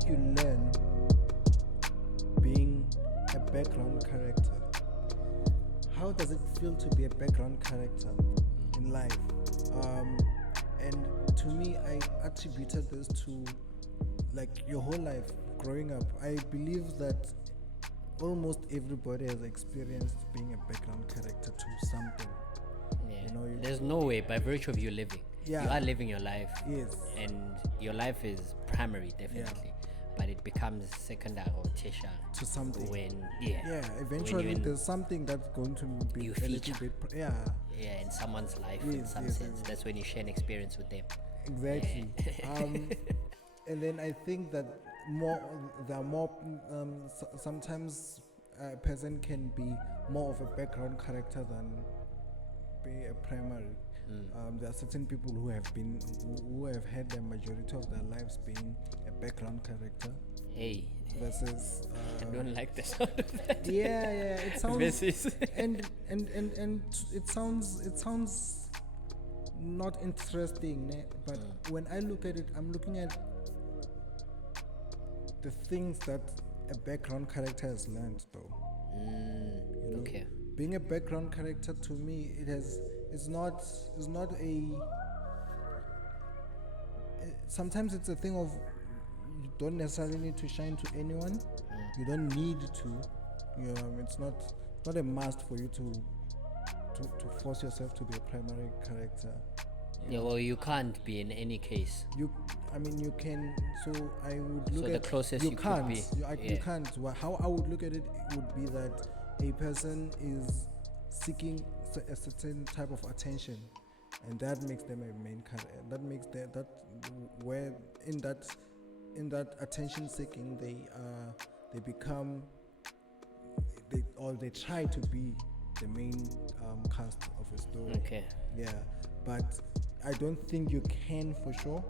think you learn being a background character. How does it feel to be a background character in life? And to me, I attributed this to like your whole life growing up. I believe that almost everybody has experienced being a background character to something. Yeah. You know, There's no way, by virtue of you living, Yeah. you are living your life. Yes. And your life is primary, definitely. But it becomes secondary or tertiary to something. when Eventually there's something that's going to be you a little feature. bit in someone's life in Yes, some yes, sense. yes. That's when you share an experience with them. exactly. And then I think that sometimes a person can be more of a background character than be a primary. There are certain people who have had the majority of their lives being a background character Hey, versus I don't like the sound of that. it sounds Versus. and it sounds not interesting, ne? But when I look at it, I'm looking at the things that a background character has learned, though. You know? Okay. Being a background character, to me, it's not sometimes it's a thing of you don't necessarily need to shine to anyone. You don't need to. It's not a must for you to force yourself to be a primary character. Yeah, well, you can't be in any case. You can. So I would look So the at closest you can't. could be. You can't. How I would look at it would be that a person is seeking a certain type of attention, and that makes them a main character. That makes that where in that attention seeking they become they try to be the main cast of a story. Okay. Yeah, but I don't think you can for sure.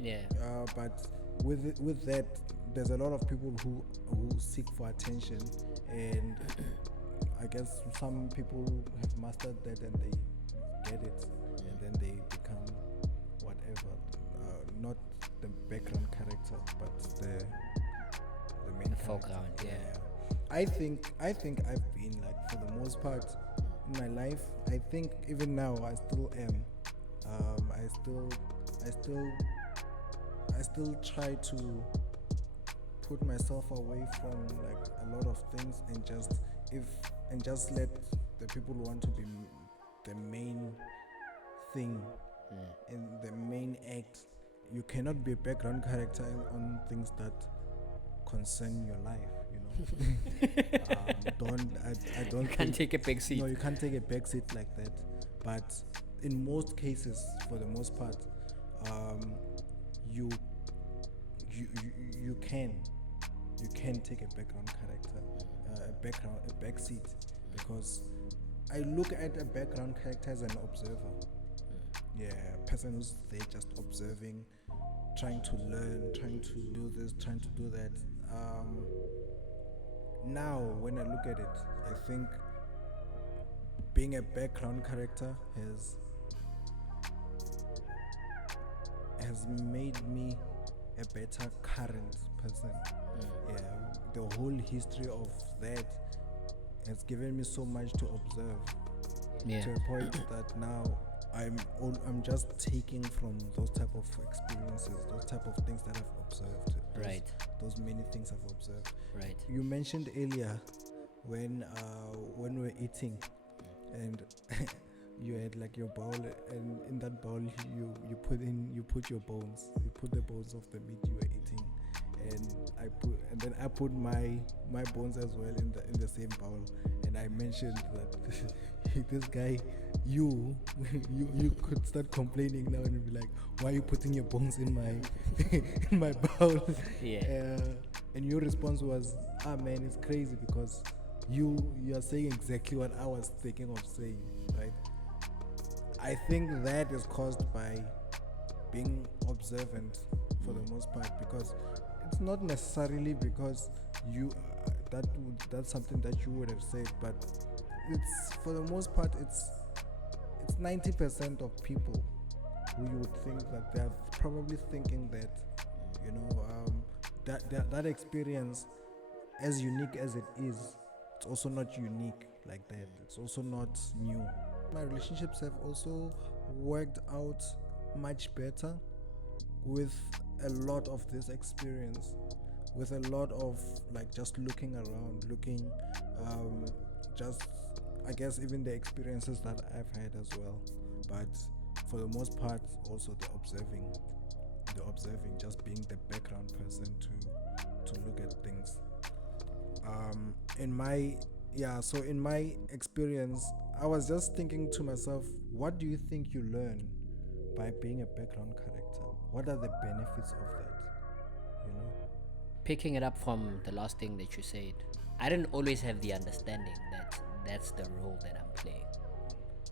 Yeah. But with that, there's a lot of people who seek for attention, and I guess some people have mastered that and they get it, and then they become whatever, not the background character, but the main character. Foreground. Yeah. I think I've been, like, for the most part in my life. I think even now I still am. I still try to put myself away from, like, a lot of things and just let the people who want to be the main thing in the main act. You cannot be a background character on things that concern your life, you know. I don't. You can't take a back seat. No, you can't take a back seat like that. But in most cases, for the most part, you can take a background character, a back seat, because I look at a background character as an observer. Yeah, a person who's there just observing, trying to learn, trying to do this, trying to do that. Now, when I look at it, I think being a background character has made me a better current person. Yeah, the whole history of that has given me so much to observe, to a point that now I'm just taking from those type of experiences, those type of things that I've observed. Those many things I've observed. Right. You mentioned earlier when we were eating, and you had, like, your bowl, and in that bowl you put your bones. You put the bones of the meat you were eating, and I put my bones as well in the same bowl. And I mentioned that this guy, you could start complaining now and be like, why are you putting your bones in my in my bowl? And your response was, man, it's crazy, because you are saying exactly what I was thinking of saying, right? I think that is caused by being observant for the most part, because it's not necessarily because you that's something that you would have said, but it's, for the most part, it's 90% of people who you would think that they're probably thinking that, that experience, as unique as it is, it's also not unique like that. It's also not new. My relationships have also worked out much better with a lot of this experience, with a lot of like just looking around, just I guess even the experiences that I've had as well. But for the most part, also the observing, just being the background person to look at things. In my experience, I was just thinking to myself, what do you think you learn by being a background character? What are the benefits of that? You know? Picking it up from the last thing that you said, I didn't always have the understanding that that's the role that I'm playing.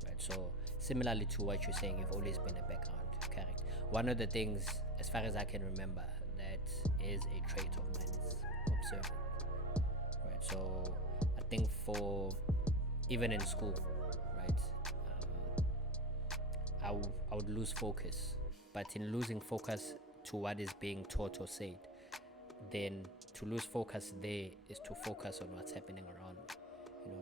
Right. So similarly to what you're saying, you've always been a background character. One of the things, as far as I can remember, that is a trait of mine is observing. Right. So I think for even in school, right, I would lose focus, but in losing focus to what is being taught or said, then to lose focus there is to focus on what's happening around me,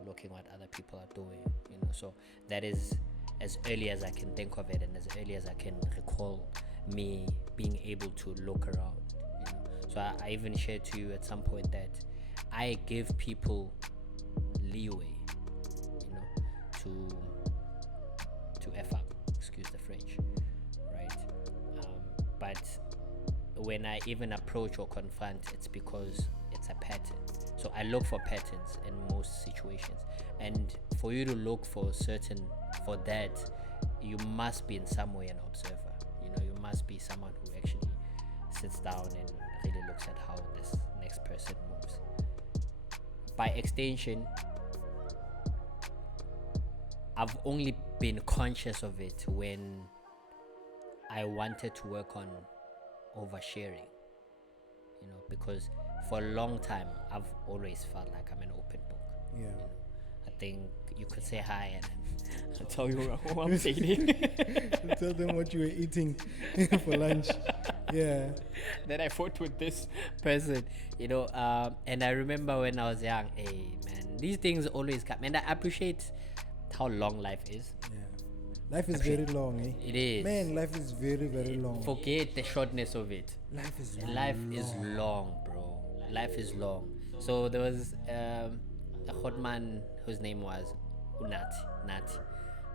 looking what other people are doing, so that is as early as I can think of it, and as early as I can recall me being able to look around, so I even shared to you at some point that I give people leeway, to F up, excuse the French, right? But when I even approach or confront, it's because it's a pattern. So I look for patterns in most situations, and for you to look for that, you must be in some way an observer. You must be someone who actually sits down and really looks at how this next person moves. By extension, I've only been conscious of it when I wanted to work on oversharing, because for a long time I've always felt like I'm an open book. Yeah. I think you could say hi and I'll tell you what I'm saying. Tell them what you were eating for lunch. Yeah. Then I fought with this person, and I remember when I was young, hey man, these things always come, and I appreciate how long life is. Yeah. Life is very long, eh? It is. Man, life is very, very long. Forget the shortness of it. Life is long, bro. Life is long. So there was a hot man whose name was Nati.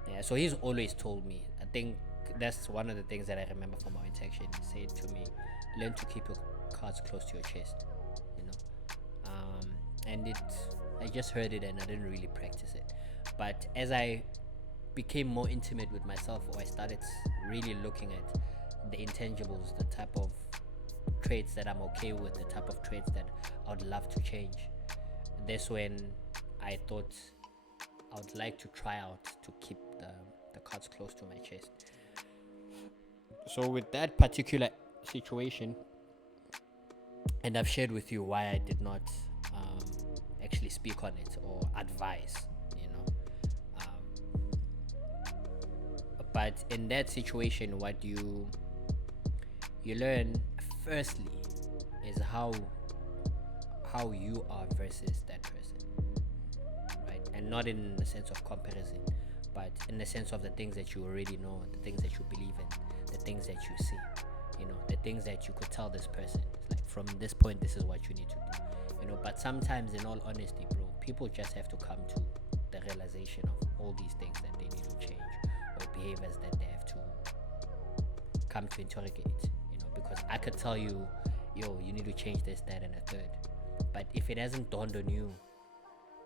Yeah, so he's always told me, I think that's one of the things that I remember from our interaction. He said to me, learn to keep your cards close to your chest, and I just heard it and I didn't really practice it. But as I became more intimate with myself, or I started really looking at the intangibles, the type of traits that I'm okay with, the type of traits that I would love to change, that's when I thought I would like to try out to keep the cards close to my chest. So with that particular situation, and I've shared with you why I did not actually speak on it or advise, but in that situation, what you learn firstly is how you are versus that person, right? And not in the sense of comparison, but in the sense of the things that you already know, the things that you believe in, the things that you see, the things that you could tell this person, like, from this point, this is what you need to do, but sometimes, in all honesty, bro, people just have to come to the realization of all these things that they need to change, or behaviors that they have to come to interrogate, because I could tell you, you need to change this, that, and a third, but if it hasn't dawned on you,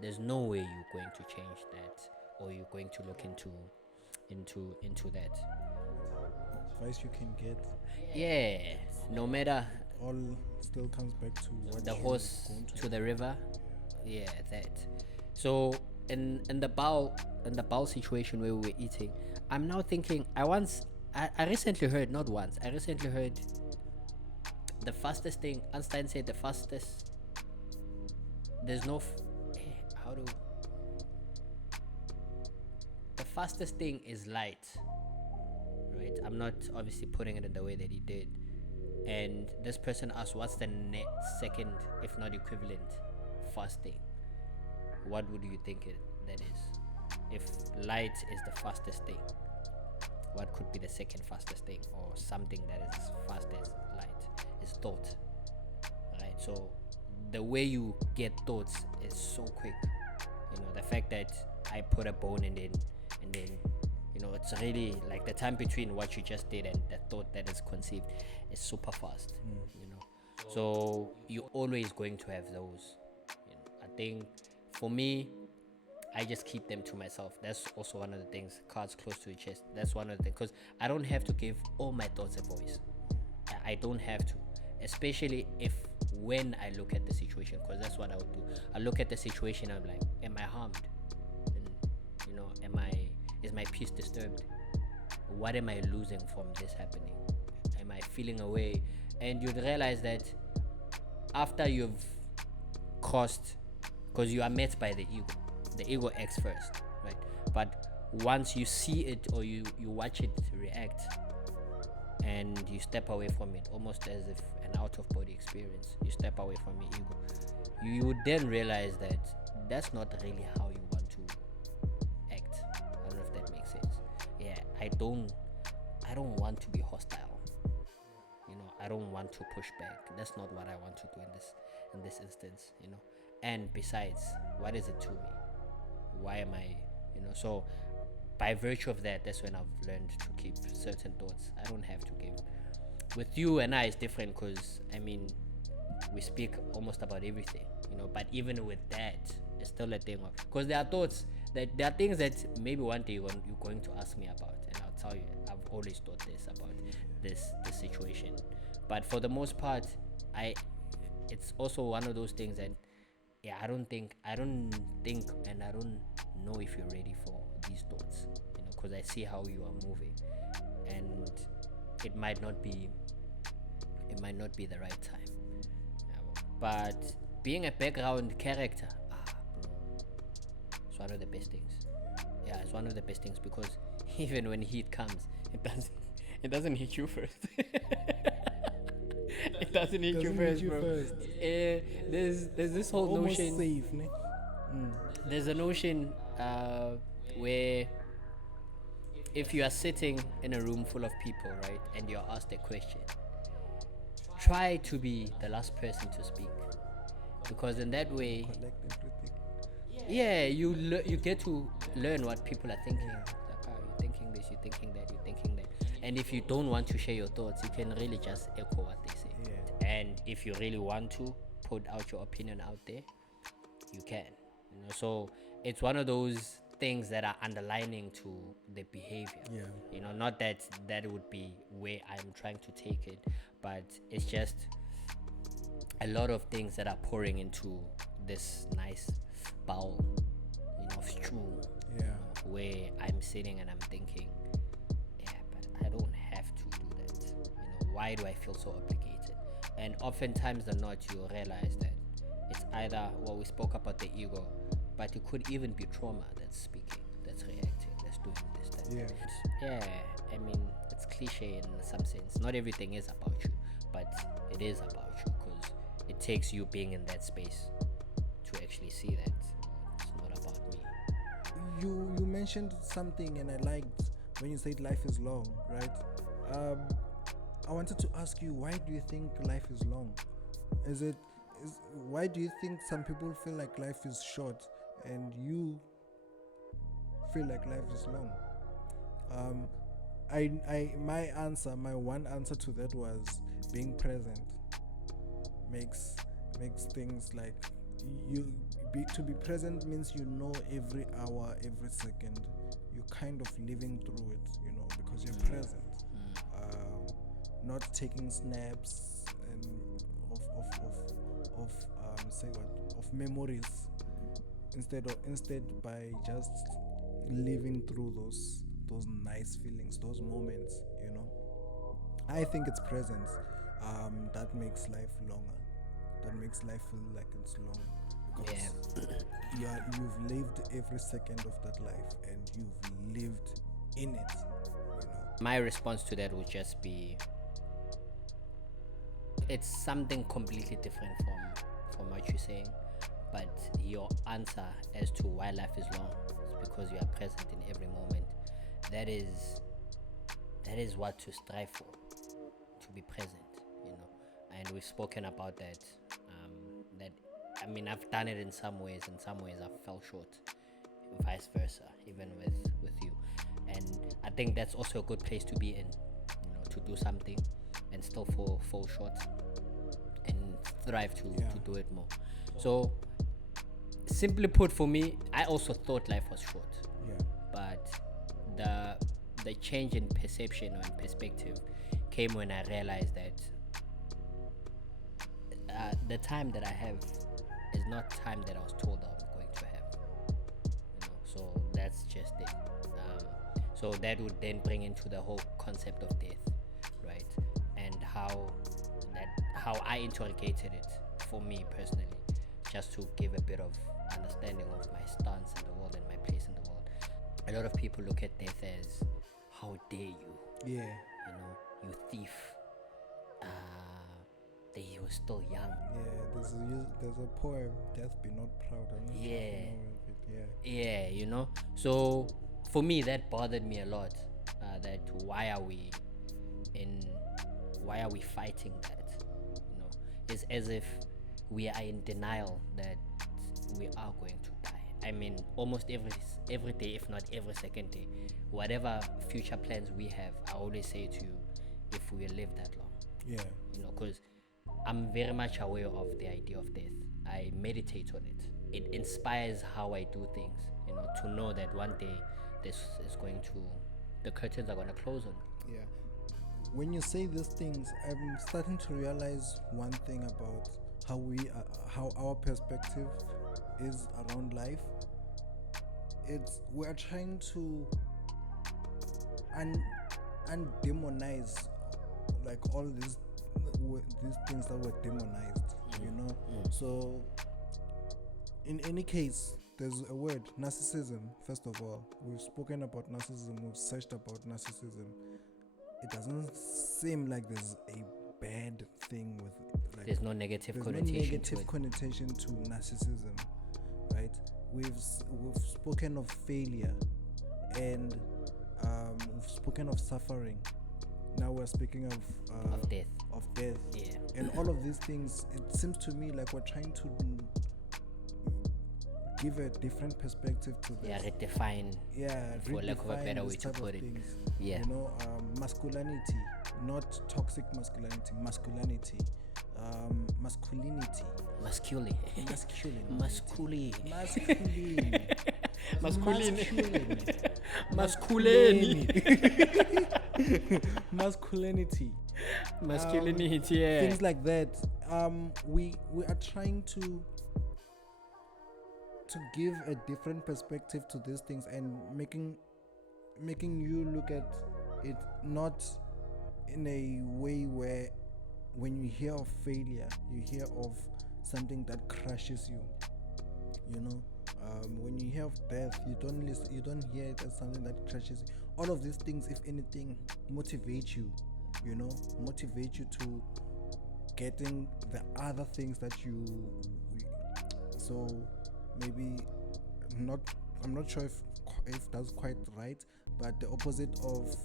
there's no way you're going to change that, or you're going to look into that. Advice you can get. Yeah, no matter. All still comes back to what the horse to the river. Yeah, that. So in the bowl situation where we were eating, I'm now thinking, I recently heard, not once, I recently heard the fastest thing, Einstein said the fastest, there's no the fastest thing is light, right? I'm not obviously putting it in the way that he did, and this person asks what's the second, if not equivalent, fast thing, what would you think that is? If light is the fastest thing, what could be the second fastest thing, or something that is as fast as light? Is thought, right? So the way you get thoughts is so quick. The fact that I put a bone and then it's really like the time between what you just did and the thought that is conceived is super fast. So you're always going to have those. I think for me, I just keep them to myself. That's also one of the things. Cards close to your chest. That's one of the things, because I don't have to give all my thoughts a voice. I don't have to, especially if when I look at the situation, because that's what I would do. I look at the situation. I'm like, am I harmed? And is my peace disturbed? What am I losing from this happening? Am I feeling away? And you'd realize that after you've crossed, because you are met by the ego acts first, right? But once you see it, or you watch it react, and you step away from it, almost as if an out-of-body experience, you step away from your ego, you would then realize that that's not really how you want to act. I don't know if that makes sense. Yeah, I don't want to be hostile. I don't want to push back. That's not what I want to do in this instance. And besides, what is it to me? Why am I? So by virtue of that, that's when I've learned to keep certain thoughts. I don't have to give. With you and I, it's different, because we speak almost about everything, but even with that, it's still a thing of, because there are thoughts that there are things that maybe one day you're going to ask me about, and I'll tell you I've always thought this about this situation. But for the most part, it's also one of those things that I don't think and I don't know if you're ready for these thoughts, because I see how you are moving, and it might not be the right time. But being a background character, bro, it's one of the best things. It's one of the best things, because even when heat comes, it doesn't hit you first. It doesn't hit you first, bro. There's this whole almost notion. Safe, ne? There's a notion where if you are sitting in a room full of people, right, and you're asked a question, try to be the last person to speak, because in that way, Collect yeah, everything. you get to learn what people are thinking. Like, you're thinking this, you're thinking that, you're thinking that. And if you don't want to share your thoughts, you can really just echo what they say. And if you really want to put out your opinion out there, you can. So it's one of those things that are underlining to the behavior. Not that would be where I'm trying to take it, but it's just a lot of things that are pouring into this nice bowl, of stew, where I'm sitting and I'm thinking, but I don't have to do that. Why do I feel so obligated? And oftentimes than not, you realize that it's either, we spoke about the ego, but it could even be trauma that's speaking, that's reacting, that's doing this, that. It's cliche in some sense. Not everything is about you, but it is about you, because it takes you being in that space to actually see that it's not about me. You mentioned something, and I liked when you said life is long, right? I wanted to ask you, why do you think life is long? Why do you think some people feel like life is short and you feel like life is long? My one answer to that was being present makes things like to be present means every hour, every second, you're kind of living through it, because you're present. Not taking snaps and of memories, instead by just living through those nice feelings, those moments. I think it's presence that makes life longer, that makes life feel like it's long, because you've lived every second of that life, and you've lived in it. My response to that would just be, it's something completely different from what you're saying, but your answer as to why life is long is because you are present in every moment. That is what to strive for, to be present, you know. And we've spoken about that. That I mean, I've done it in some ways. In some ways, I've fell short. Vice versa, even with you. And I think that's also a good place to be in, you know, to do something and still fall short and strive to do it more. So, simply put, for me, I also thought life was short. Yeah. But the change in perception or in perspective came when I realized that the time that I have is not time that I was told I was going to have. You know, so that's just it. So that would then bring into the whole concept of death, right? And how I interrogated it for me personally, just to give a bit of understanding of my stance in the world and my place in the world. A lot of people look at death as, how dare you? Yeah. You know, you thief. He was still young. Yeah, there's a poem, Death Be Not Proud. I'm not sure if you know of it. Yeah, you know. So for me, that bothered me a lot. That why are we fighting that? You know, it's as if we are in denial that we are going to die. I mean, almost every day, if not every second day, whatever future plans we have, I always say to you, if we live that long. Yeah. You know, because I'm very much aware of the idea of death. I meditate on it. It inspires how I do things, you know, to know that one day the curtains are going to close on me. Yeah. When you say these things, I'm starting to realize one thing about how our perspective is around life. We're trying to undemonize like all these things that were demonized, you know. So in any case, there's a word, narcissism. First of all, we've spoken about narcissism, we've searched about narcissism. It doesn't seem like there's a bad thing with like, there's no negative connotation to narcissism, right? We've spoken of failure, and we've spoken of suffering. Now we're speaking of death. Yeah. And all of these things, it seems to me like we're trying to give a different perspective to this. Yeah, redefine. For lack of a better way to put it. Yeah. You know, masculinity, not toxic masculinity. Masculinity. Masculinity. Masculine. Masculine. Masculinity. Masculinity, yeah. Things like that. We are trying to give a different perspective to these things and making you look at it not in a way where when you hear of failure, you hear of something that crushes you. You know, when you hear of death, you don't hear it as something that crushes you. All of these things, if anything, motivate you. You know, motivate you to getting the other things that you. So maybe I'm not sure if that's quite right, but the opposite of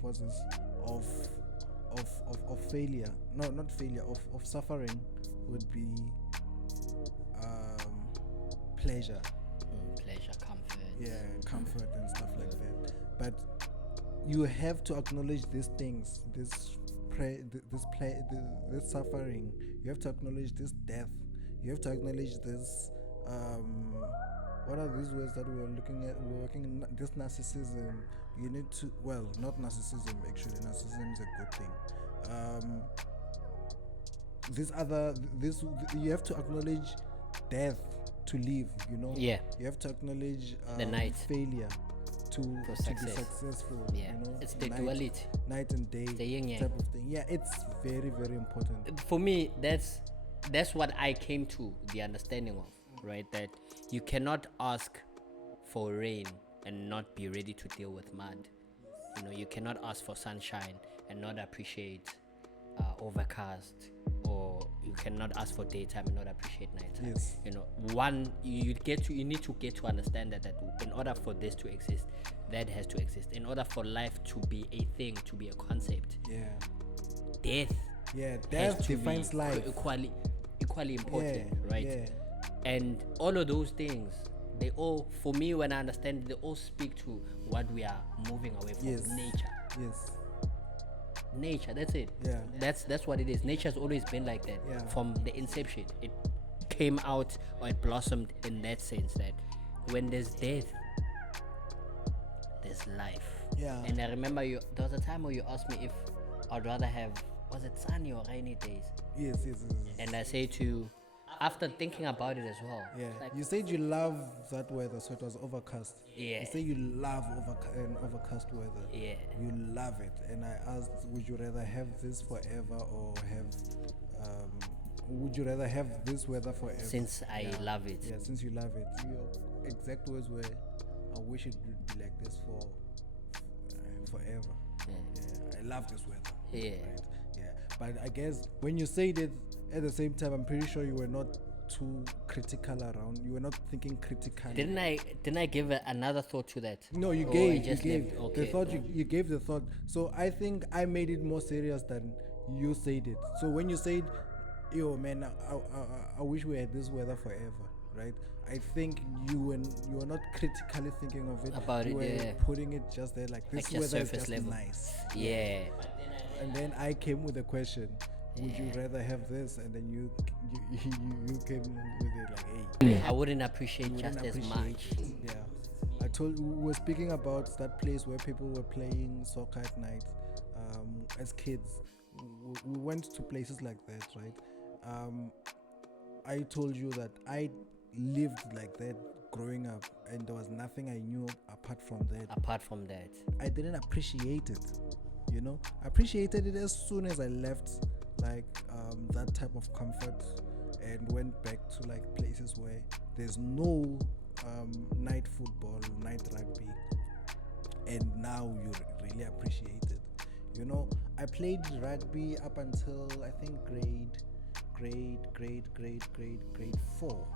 what's this of failure, no, not failure, of suffering would be pleasure, comfort and stuff like that. But you have to acknowledge these things, this suffering. You have to acknowledge this death. You have to acknowledge this what are these words that we're working in, this narcissism. You need to, well, not narcissism, actually narcissism is a good thing. You have to acknowledge death to live, you know. Yeah. You have to acknowledge the night failure to be successful. Yeah, you know? it's the duality, night and day, the yin yang type of thing. Yeah, it's very, very important. For me. That's what I came to the understanding of, right? That you cannot ask for rain and not be ready to deal with mud. you cannot ask for sunshine and not appreciate overcast, or you cannot ask for daytime and not appreciate nighttime. Yes. You need to get to understand that in order for this to exist, that has to exist. In order for life to be a thing, to be a concept, death death defines life. Equally important, right? Yeah. And all of those things, they all, for me, when I understand, they all speak to what we are moving away from. Yes. Nature, that's it. Yeah. That's what it is. Nature has always been like that. Yeah. From the inception, it came out, or it blossomed in that sense that when there's death, there's life. Yeah. And I remember there was a time where you asked me if I'd rather have, was it sunny or rainy days? Yes. And I say to you, after thinking about it as well. Yeah. Like, You said you love that weather, so it was overcast. Yeah. You say you love overcast weather. Yeah. You love it. And I asked, would you rather have this forever or would you rather have this weather forever? Since I love it. Yeah, since you love it. Your exact words were, I wish it would be like this forever. Yeah. I love this weather. Yeah. Right? Yeah. But I guess when you said it at the same time, I'm pretty sure you were not too critical around. You were not thinking critically. Didn't I give another thought to that? No, you Or gave. I You just gave left? the Okay. thought. You gave the thought. So I think I made it more serious than you said it. So when you said, "Yo, man, I wish we had this weather forever," right? I think you were not critically thinking of it. About you it, were yeah. putting it just there, like this Like just weather is surface just level. nice. Yeah. And then I came with a question: would you rather have this? And then you came with it like, hey. I wouldn't appreciate You just wouldn't as appreciate much. it. Yeah, we were speaking about that place where people were playing soccer at night. As kids, we went to places like that, right? I told you that I lived like that growing up, and there was nothing I knew apart from that. Apart from that, I didn't appreciate it. I appreciated it as soon as I left, like that type of comfort, and went back to like places where there's no night football, night rugby, and now you really appreciate it. I played rugby up until I think grade 4,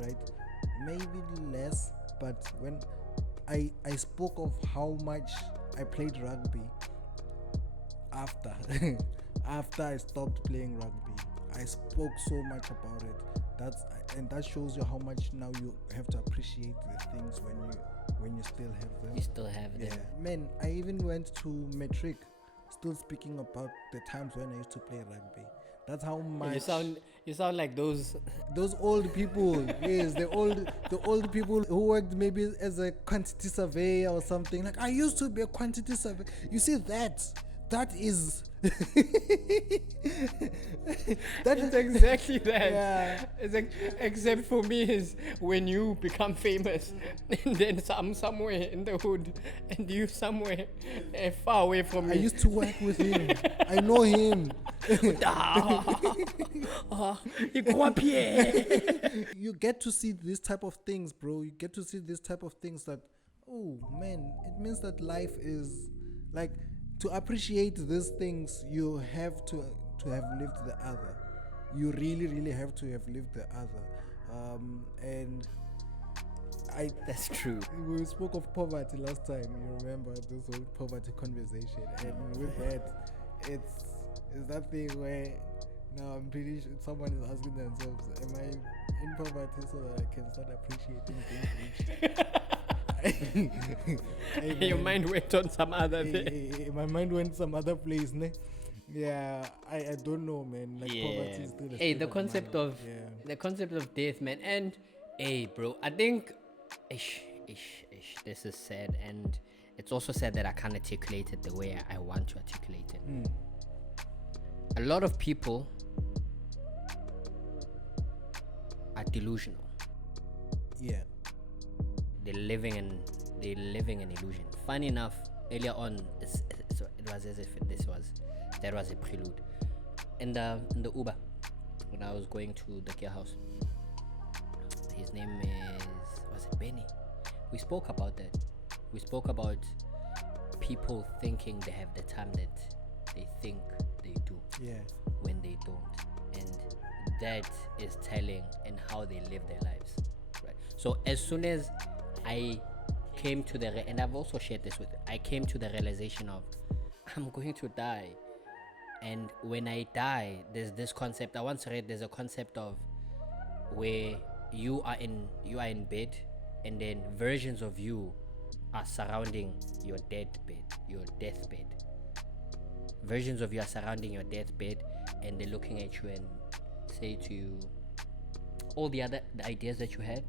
right? Maybe less, but when I spoke of how much I played rugby after after I stopped playing rugby, I spoke so much about it. That shows you how much now you have to appreciate the things when you still have them. you still have them. Yeah, man, I even went to Metric, still speaking about the times when I used to play rugby. That's how much You sound like those. those old people. Yes, the old people who worked maybe as a quantity surveyor or something. Like, I used to be a quantity surveyor. You see that is that It's exactly that. Yeah. Except for me is when you become famous, and then somewhere in the hood, and you somewhere far away from I me. used to work with him. I know him. You get to see this type of things, bro. You get to see this type of things that, oh man, it means that life is like, to appreciate these things, you have to have lived the other. You really have to have lived the other. And That's true. we spoke of poverty last time. You remember this whole poverty conversation, and with that, it's that thing where now I'm pretty sure someone is asking themselves, am I in poverty so that I can start appreciating things? Hey, Your man. mind went on some other thing. Hey, my mind went some other place, ne? Yeah, I don't know, man. Like, poverty is still a Hey, state the of concept mind. of the concept of death, man. And hey, bro, I think, this is sad, and it's also sad that I can't articulate it the way I want to articulate it. A lot of people are delusional. Yeah. They're living an illusion. Funny enough, earlier on, it was as if that was a prelude. In the Uber, when I was going to the care house, his name was it Benny? We spoke about that. We spoke about people thinking they have the time that they think they do Yeah. when they don't, and that is telling in how they live their lives, right? So as soon as I came to and I've also shared this with, I came to the realization of I'm going to die, and when I die, there's this concept I once read. There's a concept of where you are in bed, and then versions of you are surrounding your deathbed. Versions of you are surrounding your deathbed, and they're looking at you and say to you, all the ideas that you had,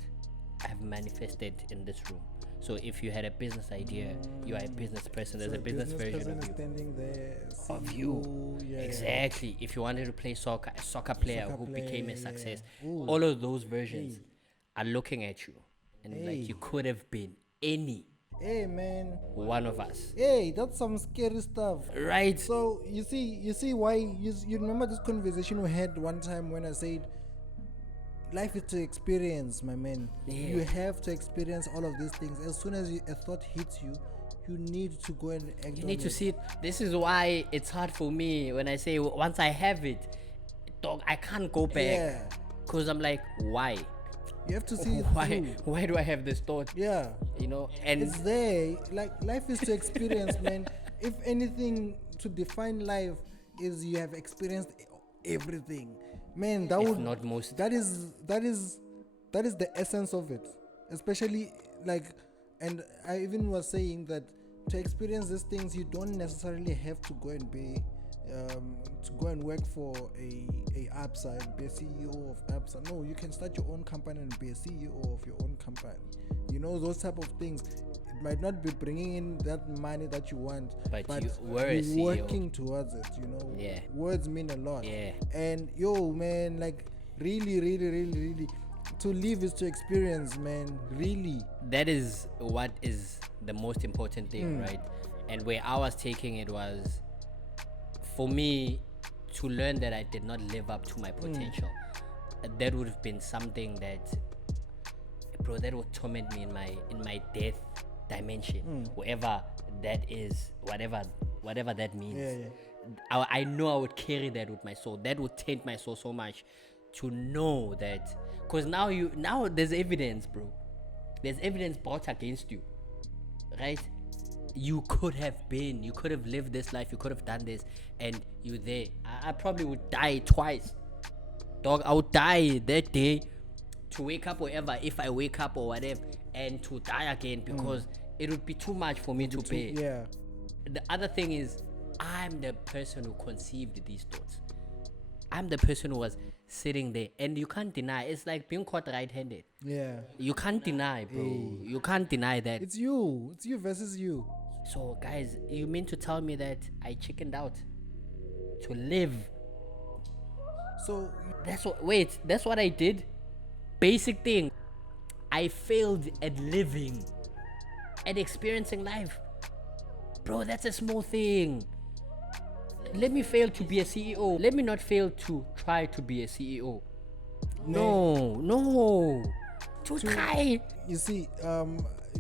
I've manifested in this room. So if you had a business idea, you are a business person. There's So a business version of you. standing there, Of you. Yeah, Exactly. If you wanted to play soccer, a soccer player who became a success, Ooh. all of those versions are looking at you, and like you could have been any Hey man. one of us, Hey, that's some scary stuff. right? So you see why you remember this conversation we had one time when I said life is to experience, my man. Yeah. You have to experience all of these things. As soon as a thought hits you, you need to go and act You on need to it. see it. This is why it's hard for me when I say once I have it, dog, I can't go back. Yeah. Cause I'm like, why? You have to see it Why? through. Why do I have this thought? Yeah. You know, and It's there. Like life is to experience, man. If anything to define life is you have experienced everything, man. That if would not most. that is the essence of it. Especially like, and I even was saying that to experience these things, you don't necessarily have to go and be to go and work for a ABSA and be a CEO of ABSA. No, you can start your own company and be a CEO of your own company. You know, those type of things. It might not be bringing in that money that you want, But you were a you're CEO. working towards it. You know, Yeah. words mean a lot. Yeah. And yo, man, like really, to live is to experience, man. Really. That is what is the most important thing, right? And where I was taking it was, for me, to learn that I did not live up to my potential. That would have been something that, bro, that would torment me in my death dimension, wherever that is, whatever that means. Yeah. I know I would carry that with my soul. That would taint my soul so much to know that, because now there's evidence, bro. There's evidence brought against you, right? You could have lived this life, you could have done this, and you're there. I probably would die twice, dog. I would die that day, to wake up wherever, if I wake up or whatever, and to die again, because it would be too much for me to bear. Yeah. The other thing is, I'm the person who conceived these thoughts. I'm the person who was sitting there, and you can't deny. It's like being caught red-handed. Yeah. You can't deny, bro. You can't deny that. It's you versus you. So, guys, you mean to tell me that I chickened out to live? So That's what I did. Basic thing. I failed at living, at experiencing life. Bro, that's a small thing. Let me fail to be a CEO. Let me not fail to try to be a CEO. No. To try. you see,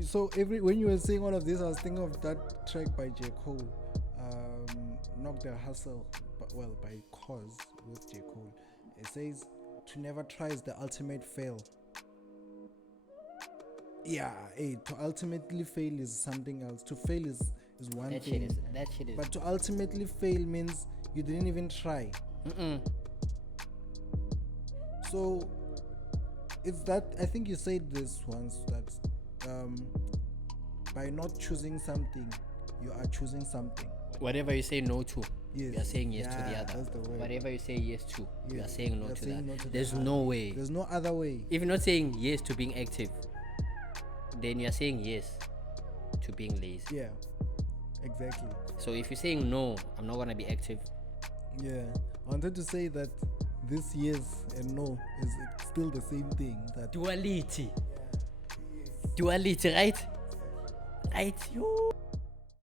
so when you were saying all of this, I was thinking of that track by J. Cole, Knock the Hustle, by Cause with J. Cole. It says to never try is the ultimate fail. Yeah, to ultimately fail is something else. To fail is one That thing. shit is. But to ultimately fail means you didn't even try. So it's that, I think you said this once, that by not choosing something, you are choosing something. Whatever you say no to, Yes. you are saying yes to the Yeah, other. that's the word. Whatever you say yes to, you are Yes, saying no you're to saying that. no to the There's other. no way. There's no other way. If you're not saying yes to being active, then you're saying yes to being lazy. Yeah, exactly. So if you're saying no, I'm not gonna be active. Yeah, I wanted to say that this yes and no is still the same thing. That Duality, right? Right? Yo.